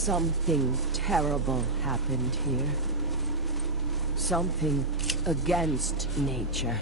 Something terrible happened here. Something against nature.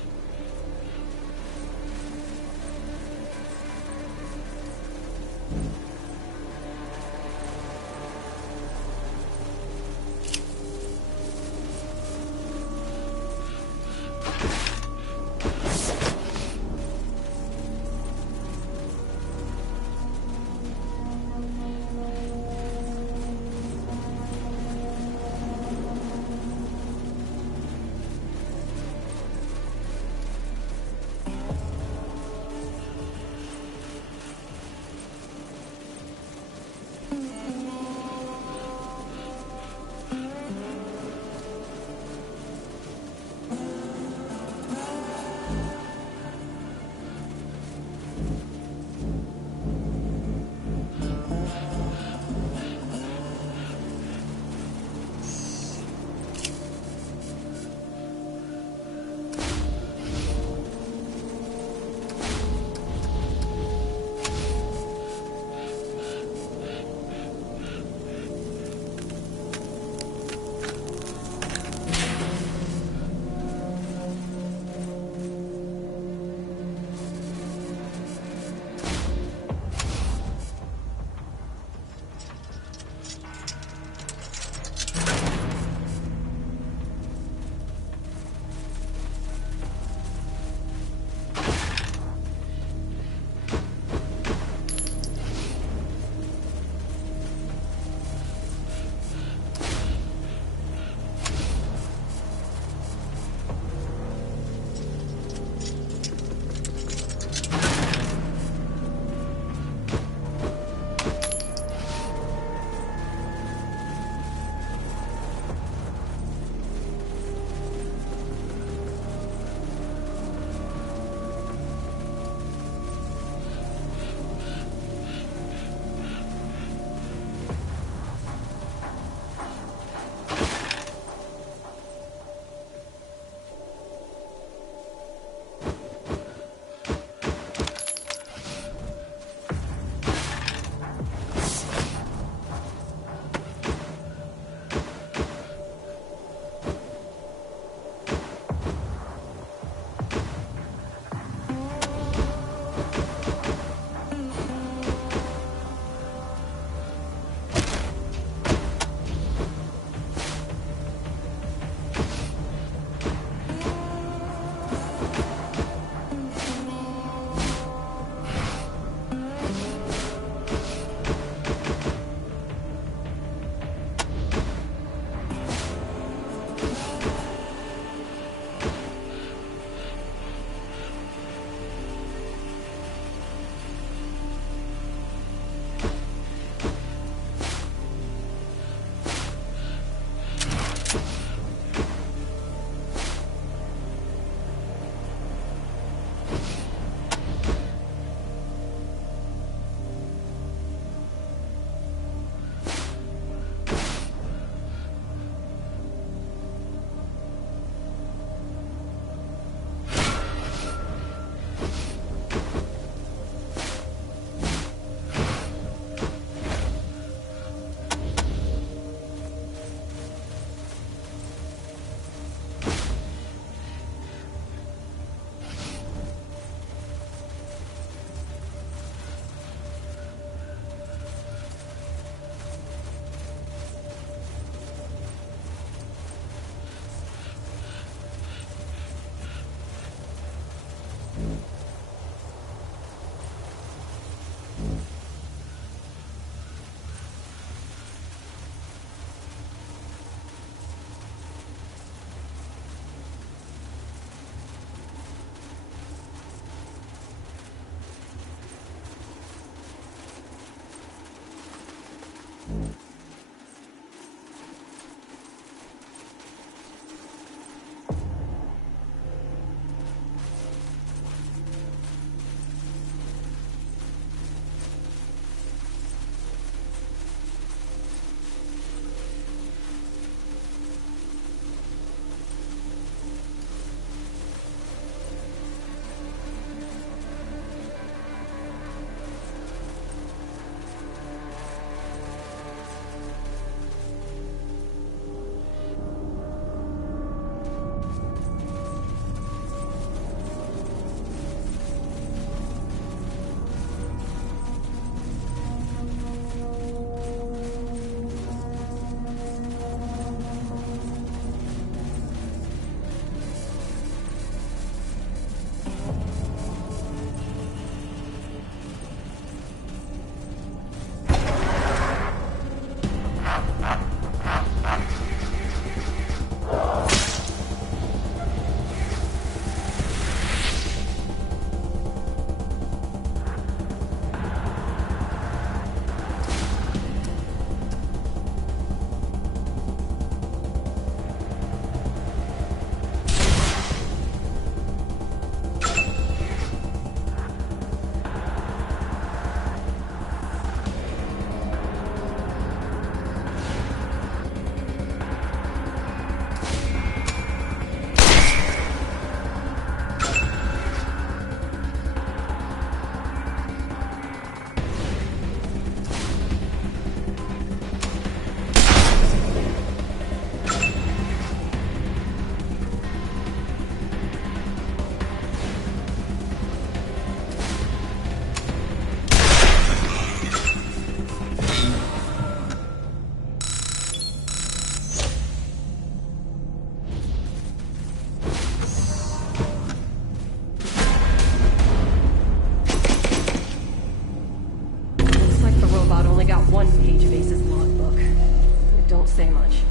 say much.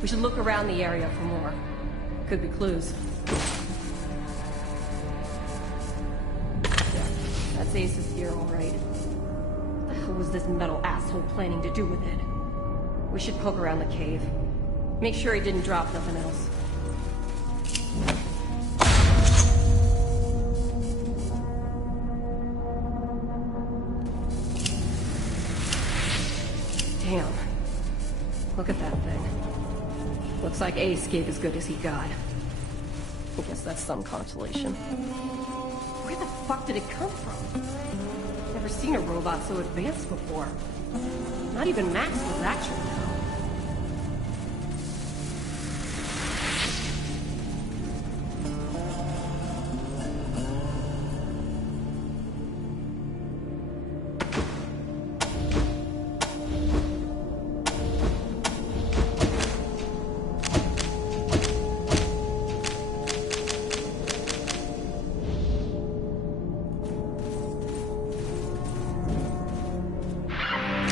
We should look around the area for more. Could be clues. Yeah, that's Ace's gear, all right. What the hell was this metal asshole planning to do with it? We should poke around the cave. Make sure he didn't drop nothing else. Damn. Look at that thing. Looks like Ace gave as good as he got. I guess that's some consolation. Where the fuck did it come from? Never seen a robot so advanced before. Not even Max was actually.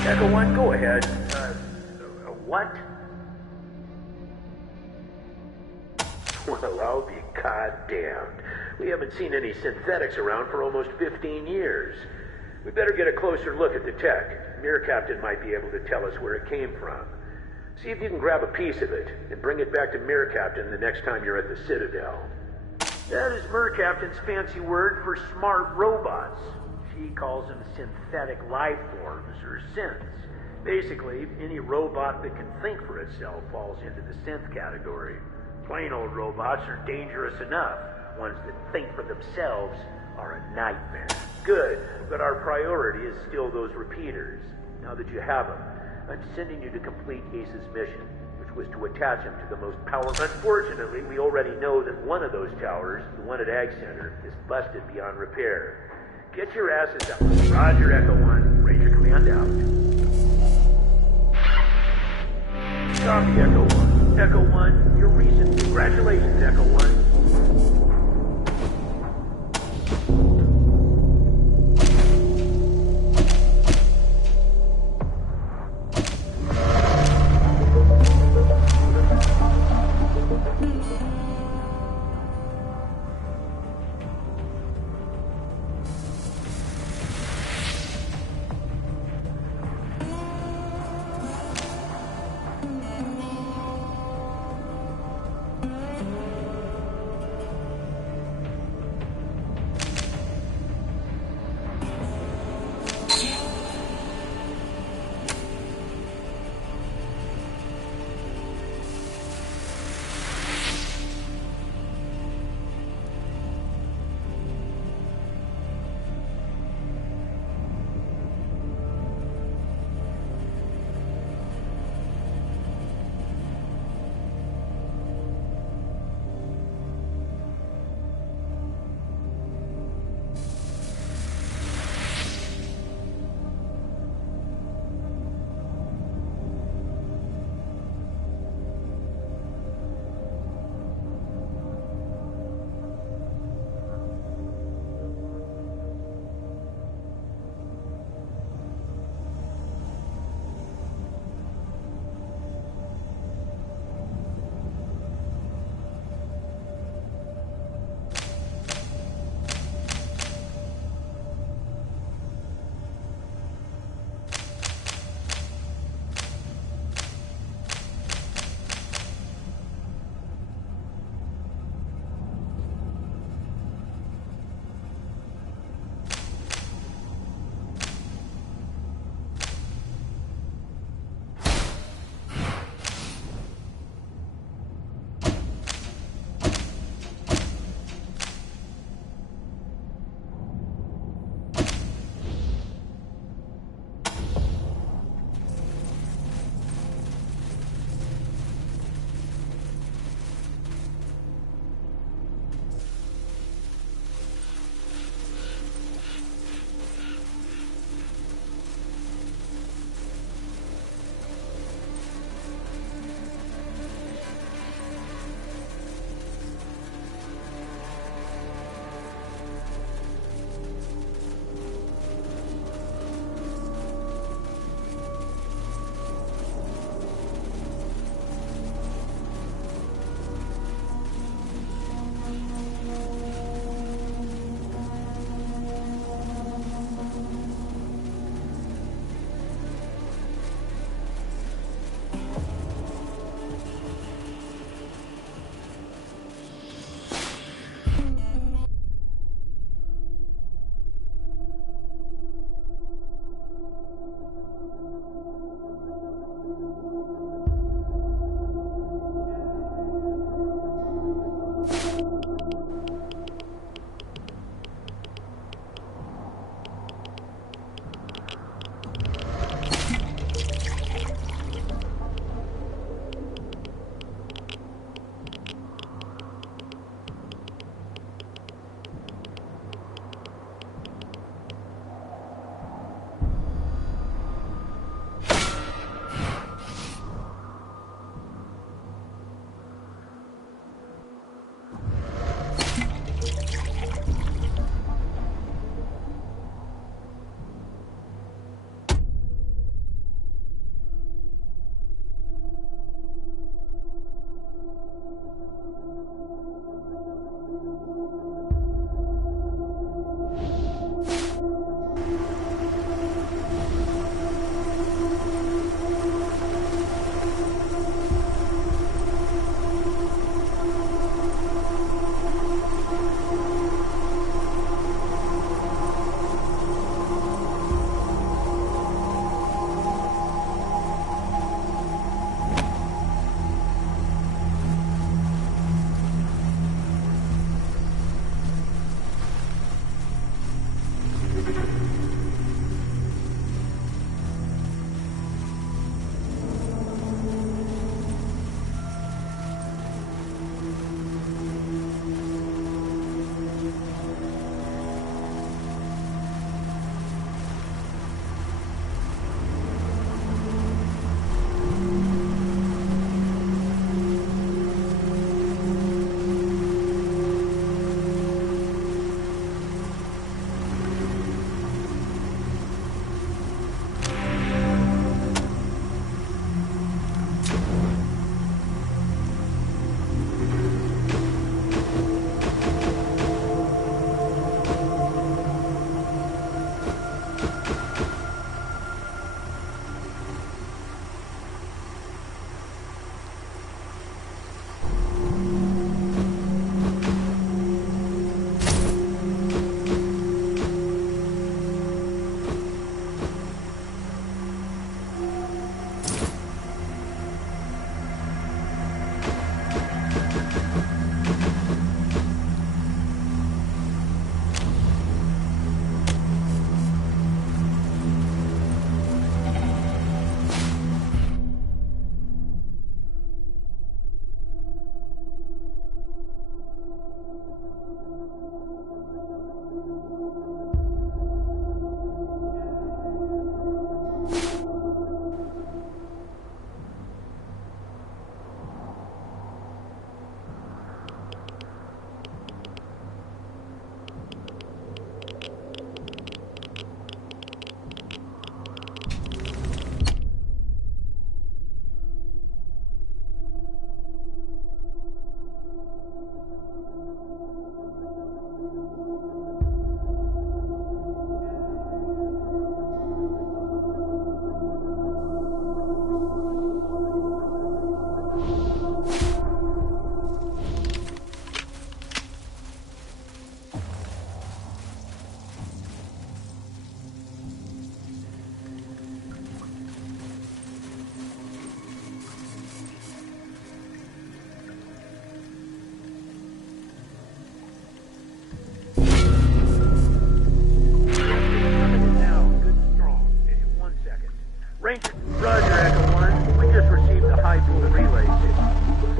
Echo 1, go ahead. What? Well, I'll be goddamned. We haven't seen any synthetics around for almost 15 years. We better get a closer look at the tech. Mirror Captain might be able to tell us where it came from. See if you can grab a piece of it, and bring it back to Mirror Captain the next time you're at the Citadel. That is Mirror Captain's fancy word for smart robots. She calls them synthetic life forms, or synths. Basically, any robot that can think for itself falls into the synth category. Plain old robots are dangerous enough. Ones that think for themselves are a nightmare. Good, but our priority is still those repeaters. Now that you have them, I'm sending you to complete Ace's mission, which was to attach him to the most powerful... Unfortunately, we already know that one of those towers, the one at Ag Center, is busted beyond repair. Get your asses out. Roger, Echo 1. Ranger Command out. Copy, Echo 1. Echo 1, you're recent. Congratulations, Echo 1.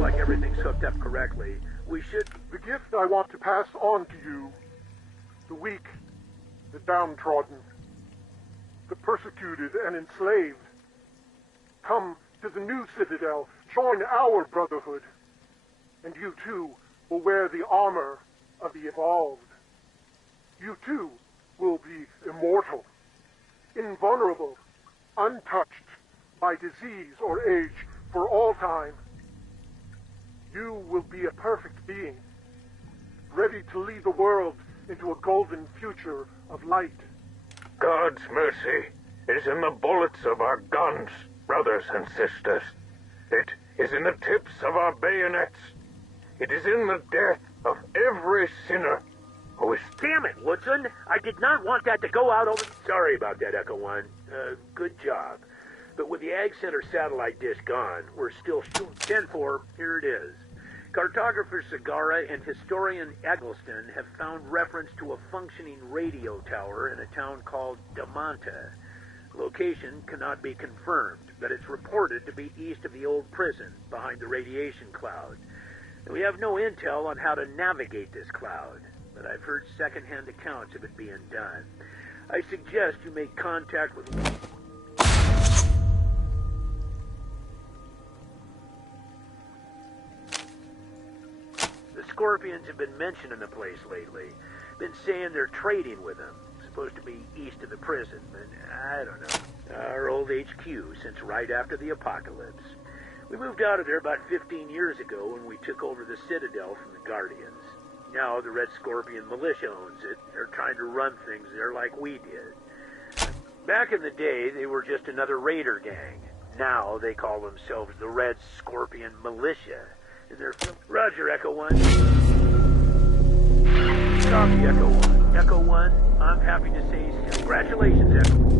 like everything's hooked up correctly. We should... The gift I want to pass on to you, the weak, the downtrodden, the persecuted and enslaved. Come to the new Citadel, join our brotherhood, and you too will wear the armor of the evolved. You too will be immortal, invulnerable, untouched by disease or age for all time. You will be a perfect being, ready to lead the world into a golden future of light. God's mercy is in the bullets of our guns, brothers and sisters. It is in the tips of our bayonets. It is in the death of every sinner who is... Damn it, Woodson! I did not want that to go out over... Sorry about that, Echo One. Good job. But with the Ag Center satellite dish gone, we're still... 10-4, here it is. Cartographer Sagara and historian Eggleston have found reference to a functioning radio tower in a town called Damanta. Location cannot be confirmed, but it's reported to be east of the old prison, behind the radiation cloud. And we have no intel on how to navigate this cloud, but I've heard second-hand accounts of it being done. I suggest you make contact with... The Scorpions have been mentioning the place lately. Been saying they're trading with them. Supposed to be east of the prison, but I don't know. Our old HQ since right after the apocalypse. We moved out of there about 15 years ago when we took over the Citadel from the Guardians. Now the Red Scorpion militia owns it. They're trying to run things there like we did. Back in the day, they were just another raider gang. Now they call themselves the Red Scorpion Militia. And they're... Roger, Echo One. Copy, Echo One. Echo One, I'm happy to say congratulations, Echo.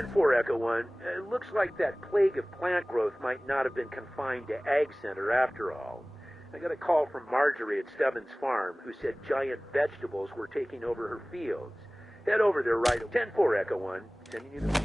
10-4 Echo 1. It looks like that plague of plant growth might not have been confined to Ag Center after all. I got a call from Marjorie at Stebbins Farm, who said giant vegetables were taking over her fields. Head over there right away. 10-4 Echo 1. Sending you the...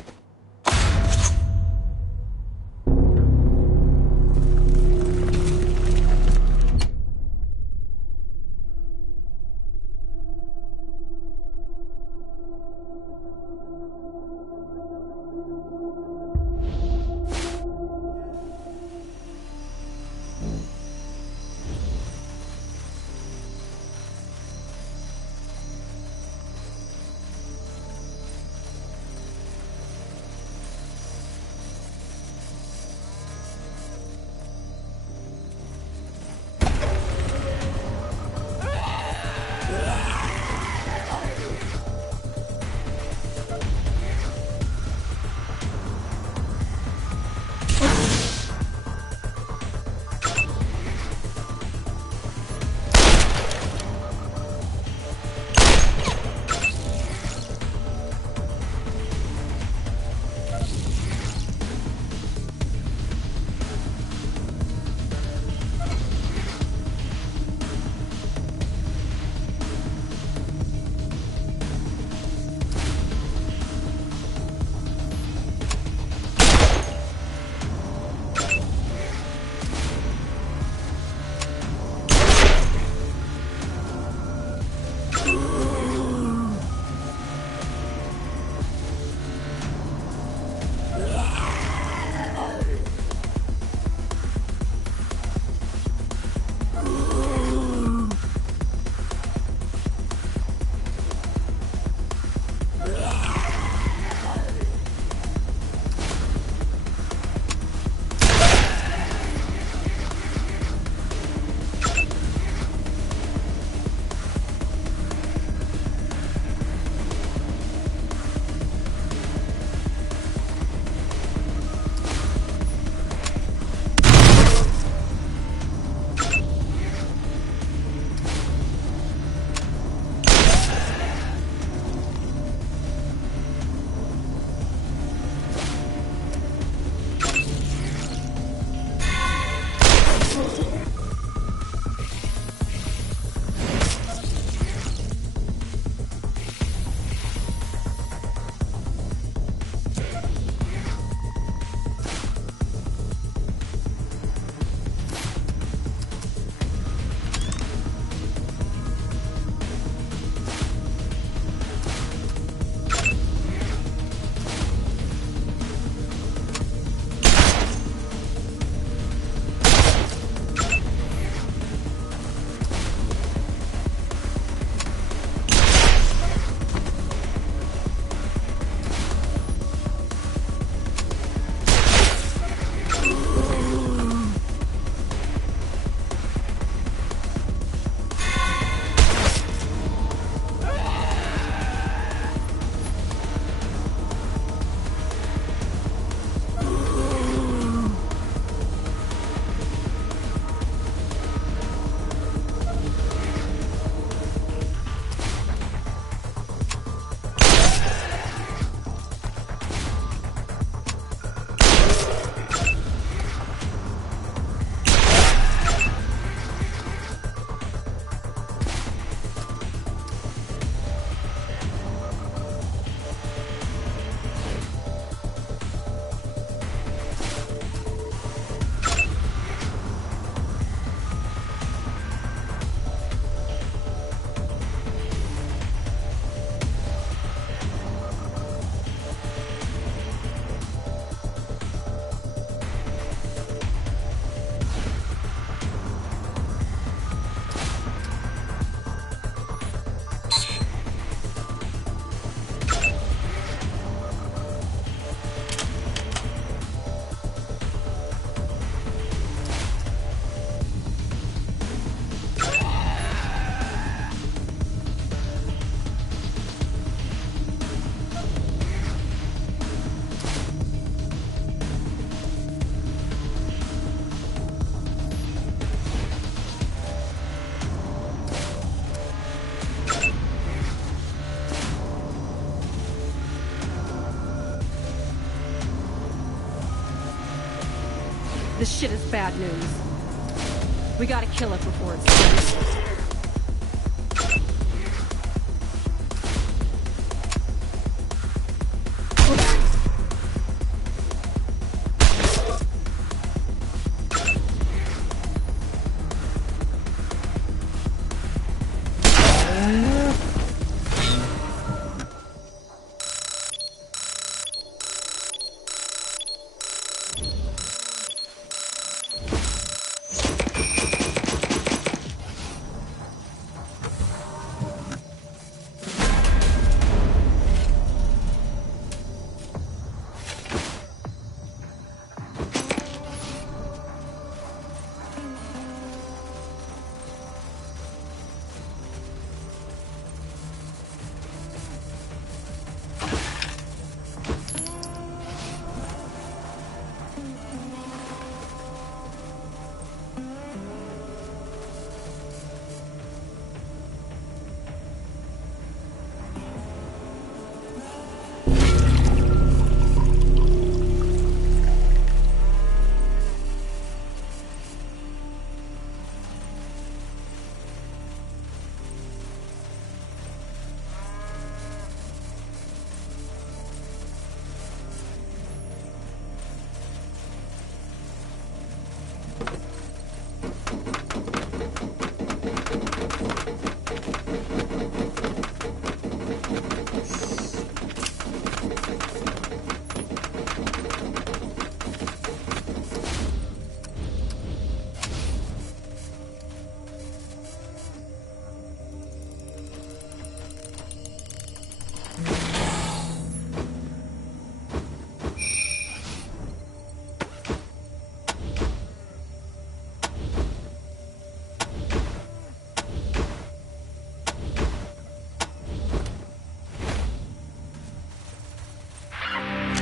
This shit is bad news. We gotta kill it before it starts.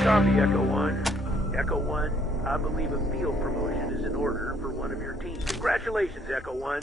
Copy, Echo 1. Echo 1, I believe a field promotion is in order for one of your teams. Congratulations, Echo 1.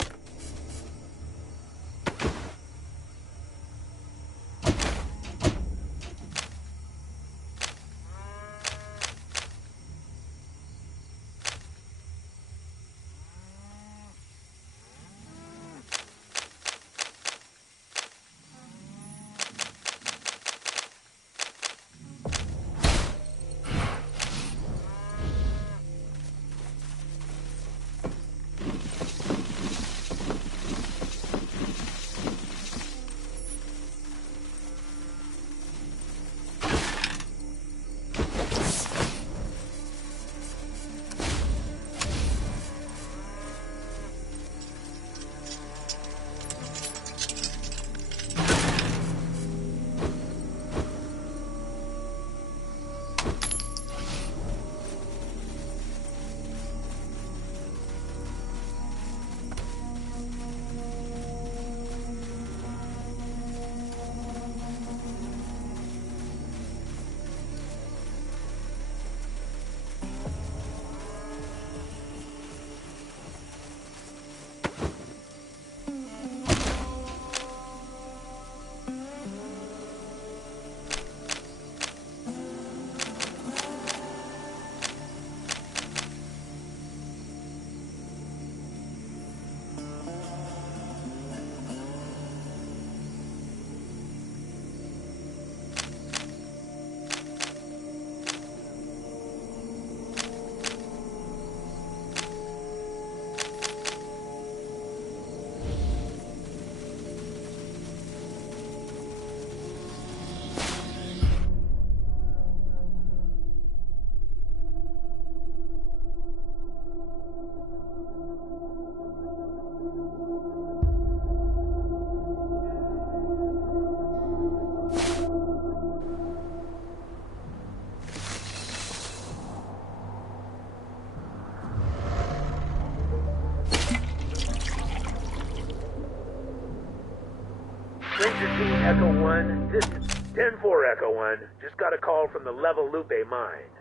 Ranger Team Echo 1, this is 10-4 Echo 1. Just got a call from the Level Lupe mine.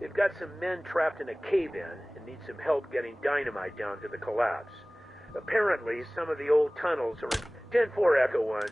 They've got some men trapped in a cave-in and need some help getting dynamite down to the collapse. Apparently, some of the old tunnels are in 10-4 Echo 1.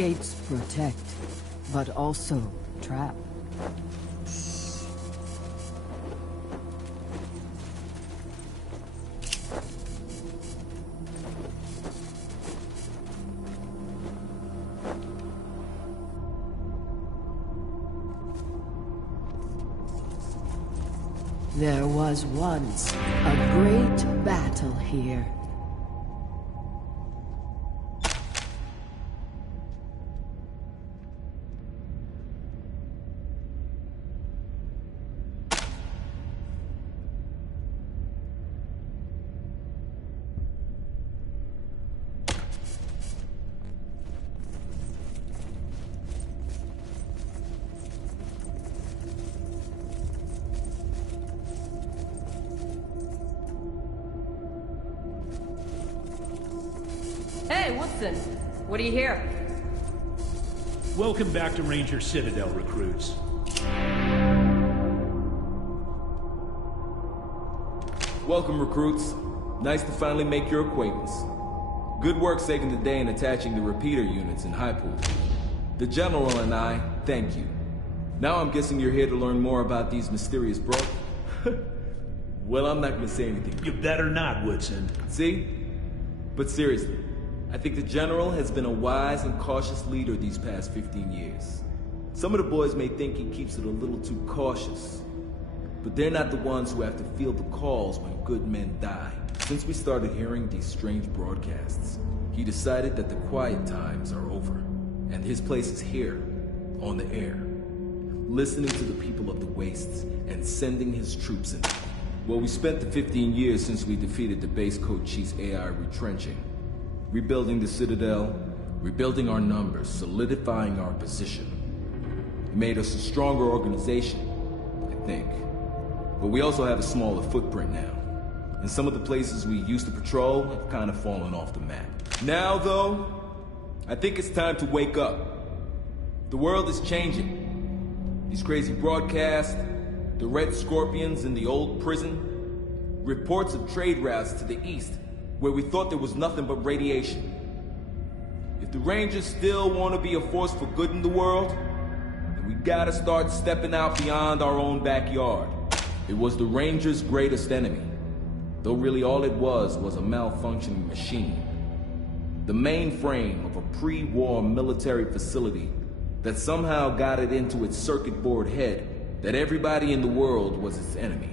Gates protect, but also trap. There was once a great battle here. Hey, Woodson! What do you hear? Welcome back to Ranger Citadel, recruits. Welcome, recruits. Nice to finally make your acquaintance. Good work saving the day and attaching the repeater units in Highpool. The General and I thank you. Now I'm guessing you're here to learn more about these mysterious Well, I'm not gonna say anything. You better not, Woodson. See? But seriously, I think the General has been a wise and cautious leader these past 15 years. Some of the boys may think he keeps it a little too cautious, but they're not the ones who have to feel the calls when good men die. Since we started hearing these strange broadcasts, he decided that the quiet times are over, and his place is here, on the air, listening to the people of the Wastes and sending his troops in. Well, we spent the 15 years since we defeated the base code chief's AI retrenching, rebuilding the Citadel, rebuilding our numbers, solidifying our position. It made us a stronger organization, I think. But we also have a smaller footprint now. And some of the places we used to patrol have kind of fallen off the map. Now, though, I think it's time to wake up. The world is changing. These crazy broadcasts, the Red Scorpions in the old prison, reports of trade routes to the east, where we thought there was nothing but radiation. If the Rangers still want to be a force for good in the world, then we gotta start stepping out beyond our own backyard. It was the Rangers' greatest enemy, though really all it was a malfunctioning machine. The mainframe of a pre-war military facility that somehow got it into its circuit board head that everybody in the world was its enemy.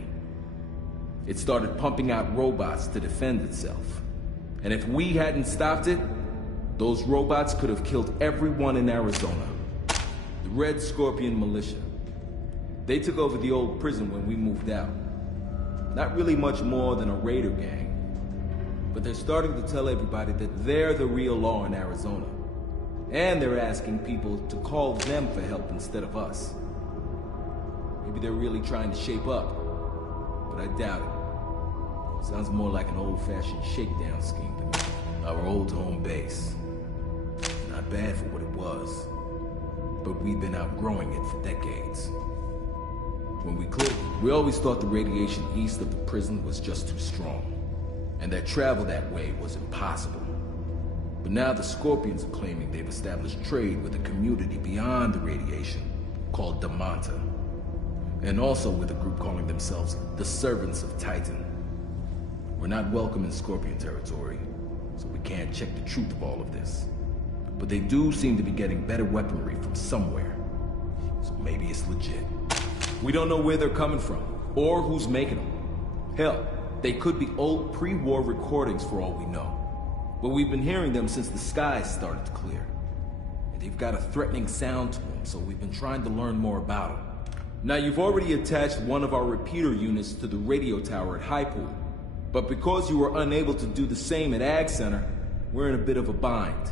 It started pumping out robots to defend itself. And if we hadn't stopped it, those robots could have killed everyone in Arizona. The Red Scorpion militia. They took over the old prison when we moved out. Not really much more than a raider gang. But they're starting to tell everybody that they're the real law in Arizona. And they're asking people to call them for help instead of us. Maybe they're really trying to shape up, but I doubt it. Sounds more like an old-fashioned shakedown scheme to me. Our old home base. Not bad for what it was, but we've been outgrowing it for decades. When we clicked, we always thought the radiation east of the prison was just too strong, and that travel that way was impossible. But now the Scorpions are claiming they've established trade with a community beyond the radiation called Damanta, and also with a group calling themselves the Servants of Titan. We're not welcome in Scorpion territory, so we can't check the truth of all of this. But they do seem to be getting better weaponry from somewhere, so maybe it's legit. We don't know where they're coming from, or who's making them. Hell, they could be old pre-war recordings for all we know. But we've been hearing them since the skies started to clear. And they've got a threatening sound to them, so we've been trying to learn more about them. Now, you've already attached one of our repeater units to the radio tower at Highpool. But because you were unable to do the same at Ag Center, we're in a bit of a bind.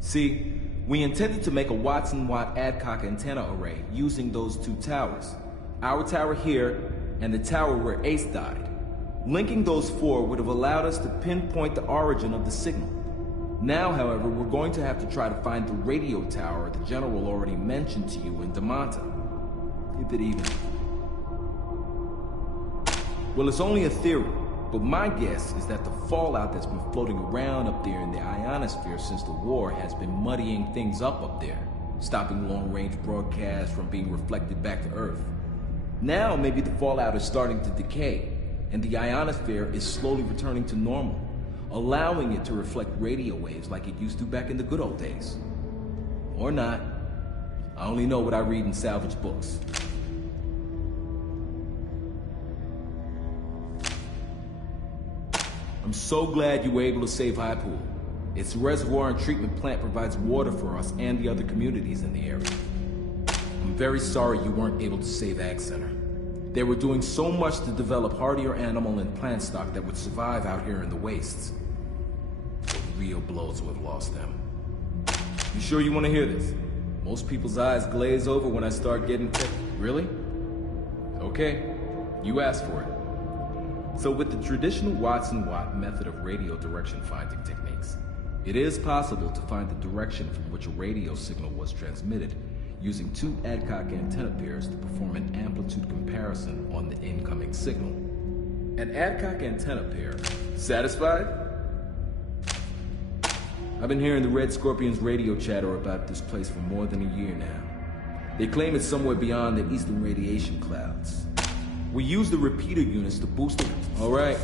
See, we intended to make a Watson-Watt Adcock antenna array using those two towers. Our tower here, and the tower where Ace died. Linking those four would have allowed us to pinpoint the origin of the signal. Now, however, we're going to have to try to find the radio tower the General already mentioned to you in Damanta. If it even... Well, it's only a theory, But my guess is that the fallout that's been floating around up there in the ionosphere since the war has been muddying things up there, stopping long-range broadcasts from being reflected back to Earth. Now maybe the fallout is starting to decay, and the ionosphere is slowly returning to normal, allowing it to reflect radio waves like it used to back in the good old days. Or not. I only know what I read in salvage books. I'm so glad you were able to save High Pool. Its reservoir and treatment plant provides water for us and the other communities in the area. I'm very sorry you weren't able to save Ag Center. They were doing so much to develop hardier animal and plant stock that would survive out here in the wastes. The real blows to have lost them. You sure you want to hear this? Most people's eyes glaze over when I start getting Really? Okay, you asked for it. So with the traditional Watson-Watt method of radio direction finding techniques, it is possible to find the direction from which a radio signal was transmitted using two Adcock antenna pairs to perform an amplitude comparison on the incoming signal. An Adcock antenna pair. Satisfied? I've been hearing the Red Scorpions radio chatter about this place for more than a year now. They claim it's somewhere beyond the eastern radiation clouds. We use the repeater units to boost it. All right.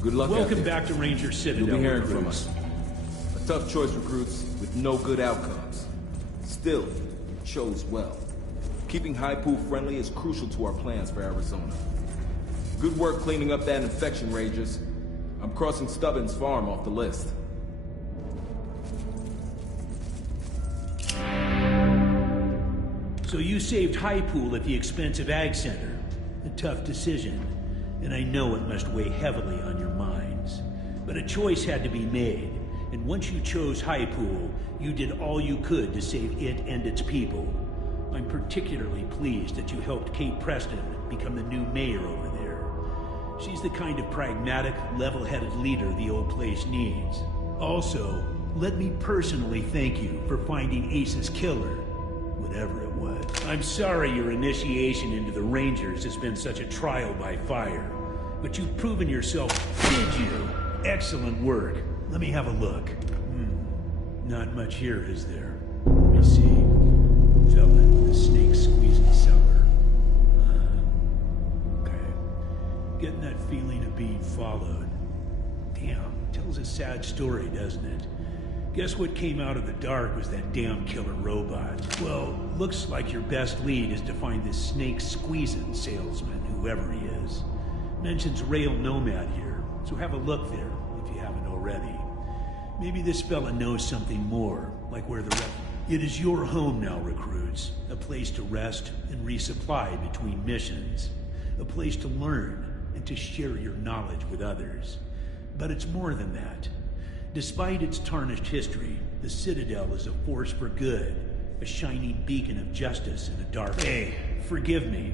Good luck. Welcome back to Ranger Citadel. You'll be hearing from us. A tough choice, recruits, with no good outcomes. Still, you chose well. Keeping High Pool friendly is crucial to our plans for Arizona. Good work cleaning up that infection, Rangers. I'm crossing Stubbins Farm off the list. So you saved High Pool at the expense of Ag Center. A tough decision, and I know it must weigh heavily on your minds. But a choice had to be made, and once you chose High Pool, you did all you could to save it and its people. I'm particularly pleased that you helped Kate Preston become the new mayor over there. She's the kind of pragmatic, level-headed leader the old place needs. Also, let me personally thank you for finding Ace's killer, whatever it was. I'm sorry your initiation into the Rangers has been such a trial by fire, but you've proven yourself. Did you? Excellent work. Let me have a look. Not much here, is there? Let me see. Fell in with a snake squeezing cellar. Okay. Getting that feeling of being followed. Damn, tells a sad story, doesn't it? Guess what came out of the dark was that damn killer robot. Well, looks like your best lead is to find this snake-squeezing salesman, whoever he is. Mentions Rail Nomad here, so have a look there, if you haven't already. Maybe this fella knows something more, like where the It is your home now, recruits. A place to rest and resupply between missions. A place to learn and to share your knowledge with others. But it's more than that. Despite its tarnished history, the Citadel is a force for good, a shining beacon of justice in a dark... Hey, forgive me.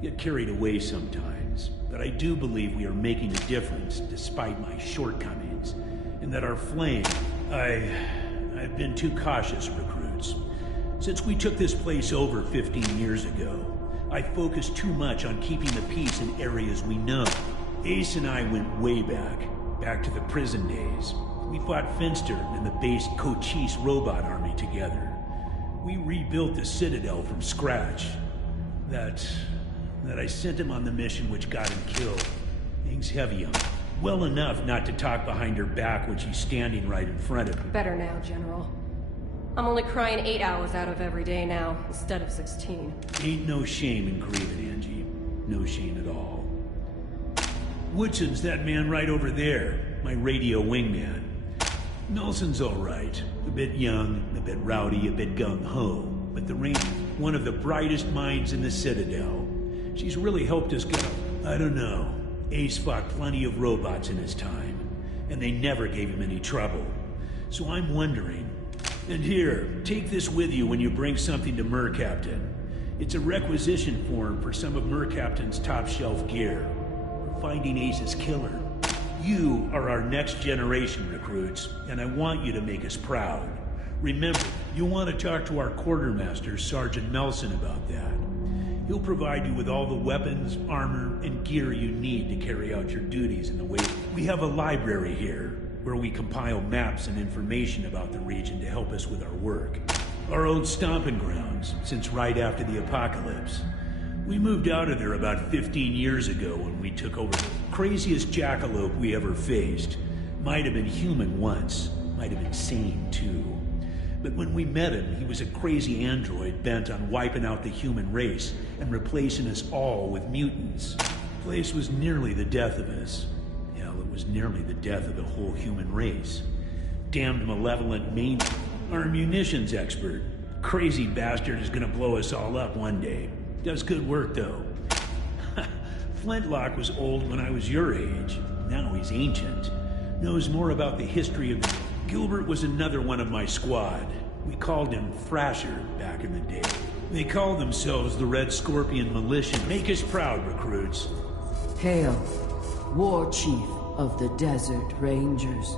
Get carried away sometimes, but I do believe we are making a difference despite my shortcomings, and that our flame... I've been too cautious, recruits. Since we took this place over 15 years ago, I focused too much on keeping the peace in areas we know. Ace and I went way back to the prison days. We fought Finster and the base Cochise robot army together. We rebuilt the Citadel from scratch. That I sent him on the mission which got him killed. Things heavy on him. Well enough not to talk behind her back when she's standing right in front of her. Better now, General. I'm only crying 8 hours out of every day now, instead of 16. Ain't no shame in grieving, Angie. No shame at all. Woodson's that man right over there, my radio wingman. Nelson's all right. A bit young, a bit rowdy, a bit gung-ho. But the Ranger, one of the brightest minds in the Citadel. She's really helped us get up. I don't know. Ace fought plenty of robots in his time, and they never gave him any trouble. So I'm wondering... And here, take this with you when you bring something to Mercaptan. It's a requisition form for some of Mercaptan's top-shelf gear. We're finding Ace's killer. You are our next generation, recruits, and I want you to make us proud. Remember, you want to talk to our quartermaster, Sergeant Melson, about that. He'll provide you with all the weapons, armor, and gear you need to carry out your duties in the Wasteland. We have a library here, where we compile maps and information about the region to help us with our work. Our old stomping grounds, since right after the apocalypse. We moved out of there about 15 years ago when we took over the craziest jackalope we ever faced. Might have been human once, might have been sane too. But when we met him, he was a crazy android bent on wiping out the human race and replacing us all with mutants. The place was nearly the death of us. Hell, it was nearly the death of the whole human race. Damned malevolent our munitions expert. Crazy bastard is gonna blow us all up one day. Does good work, though. Flintlock was old when I was your age. Now he's ancient. Knows more about the history of... Gilbert was another one of my squad. We called him Thrasher back in the day. They call themselves the Red Scorpion Militia. Make us proud, recruits. Hail, War Chief of the Desert Rangers.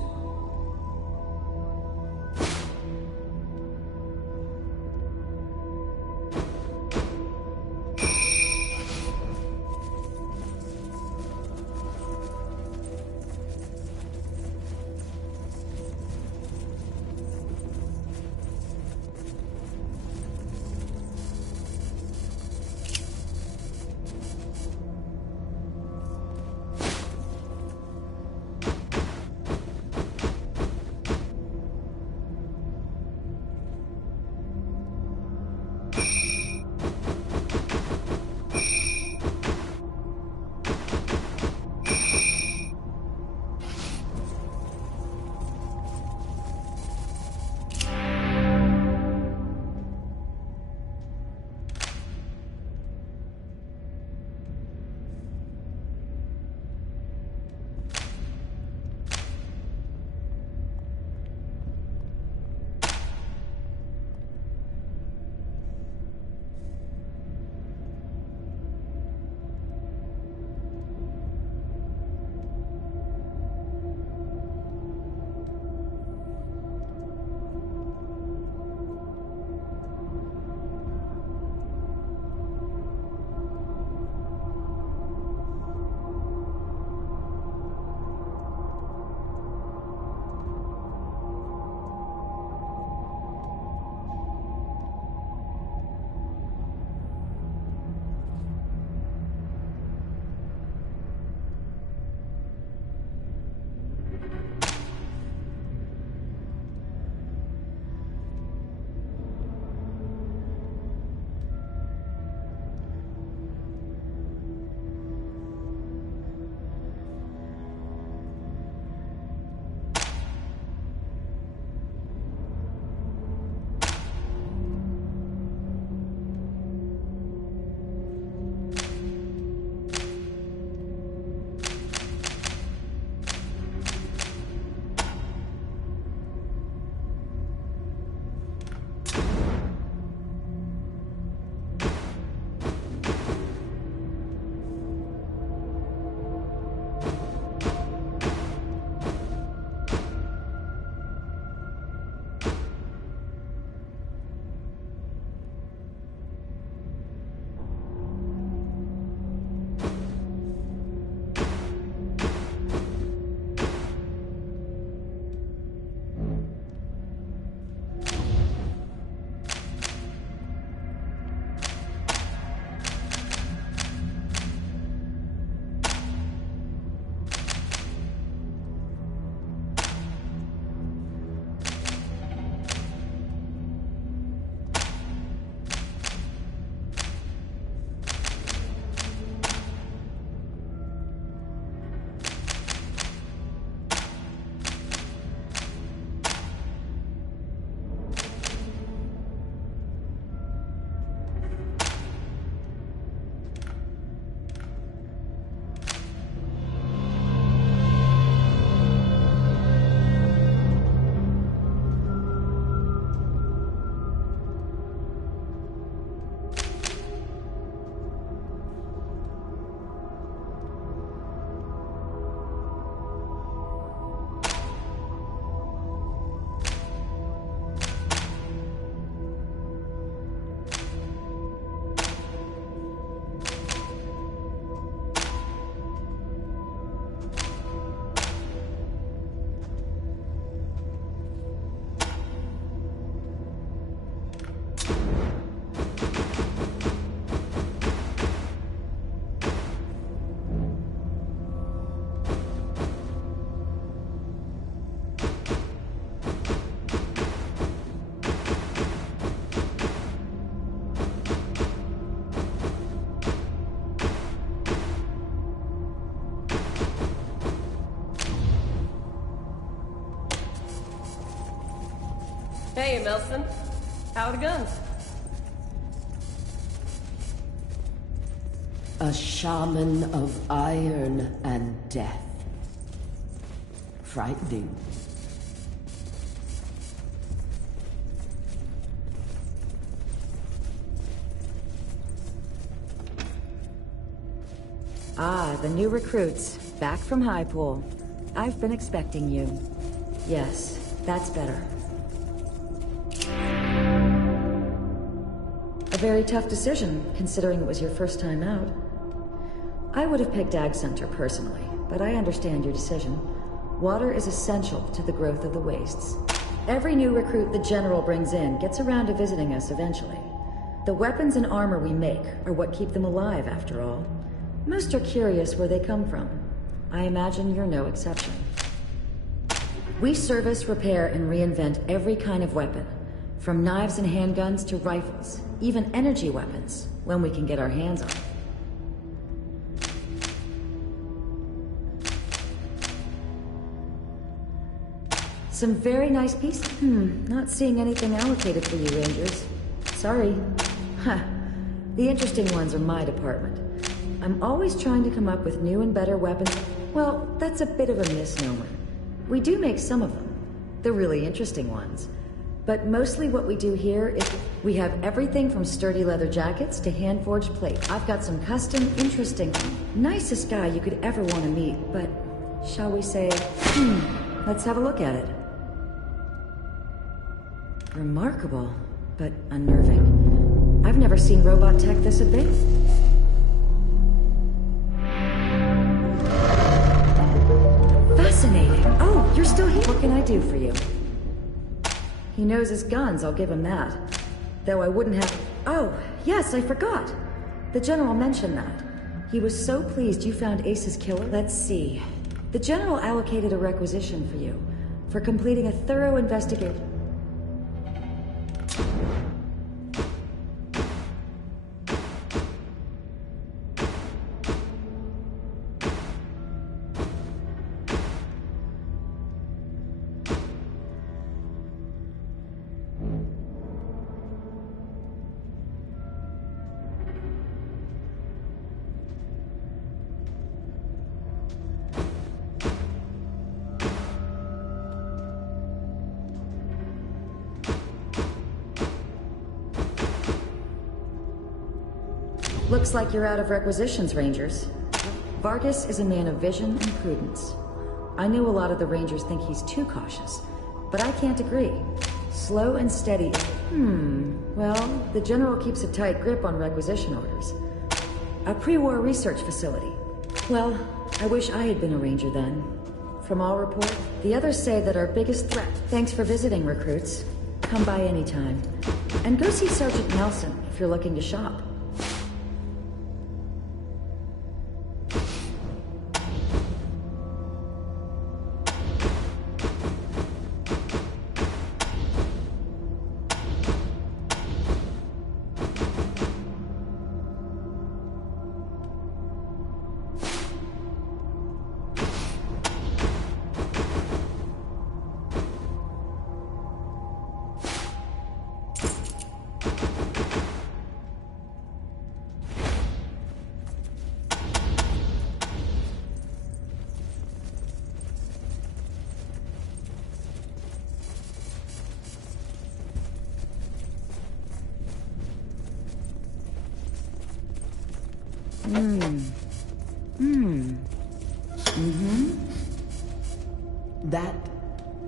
Hey, Melson. How are the guns? A shaman of iron and death. Frightening. Ah, the new recruits. Back from High Pool. I've been expecting you. Yes, that's better. A very tough decision, considering it was your first time out. I would have picked Ag Center personally, but I understand your decision. Water is essential to the growth of the wastes. Every new recruit the General brings in gets around to visiting us eventually. The weapons and armor we make are what keep them alive, after all. Most are curious where they come from. I imagine you're no exception. We service, repair, and reinvent every kind of weapon. From knives and handguns to rifles, even energy weapons, when we can get our hands on them. Some very nice pieces. Not seeing anything allocated for you, Rangers. Sorry. The interesting ones are my department. I'm always trying to come up with new and better weapons. Well, that's a bit of a misnomer. We do make some of them, the really interesting ones. But mostly what we do here is we have everything from sturdy leather jackets to hand-forged plate. I've got some custom, interesting, nicest guy you could ever want to meet, but shall we say, let's have a look at it. Remarkable, but unnerving. I've never seen robot tech this advanced. Fascinating. Oh, you're still here. What can I do for you? He knows his guns, I'll give him that. Though I wouldn't have... Oh, yes, I forgot. The General mentioned that. He was so pleased you found Ace's killer. Let's see. The General allocated a requisition for you, for completing a thorough investigation. Looks like you're out of requisitions, Rangers. Vargas is a man of vision and prudence. I know a lot of the Rangers think he's too cautious, but I can't agree. Slow and steady. Well, the General keeps a tight grip on requisition orders. A pre-war research facility. Well, I wish I had been a Ranger then. From all reports, the others say that our biggest threat... Thanks for visiting, recruits. Come by anytime. And go see Sergeant Nelson if you're looking to shop. That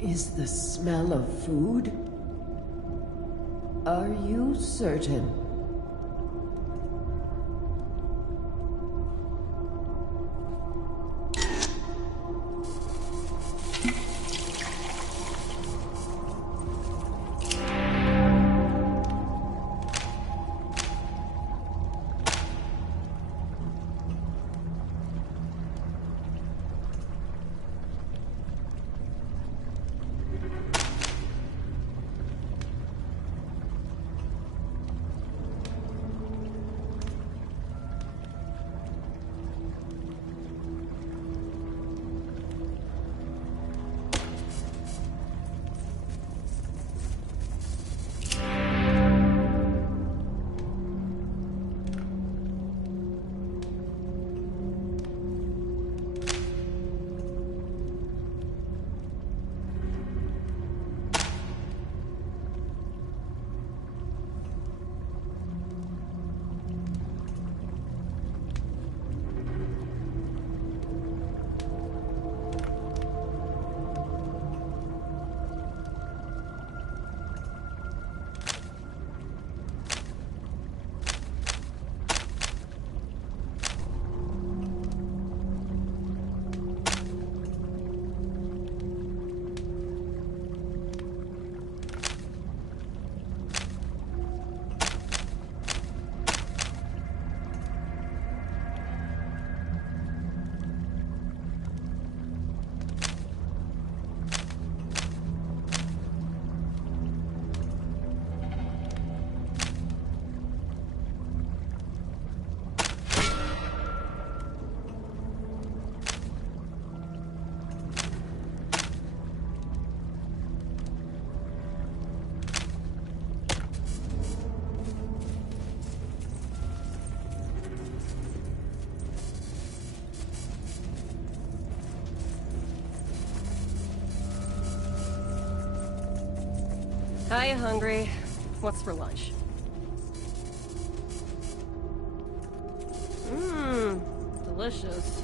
is the smell of food? Are you certain? Are you hungry? What's for lunch? Mmm, delicious.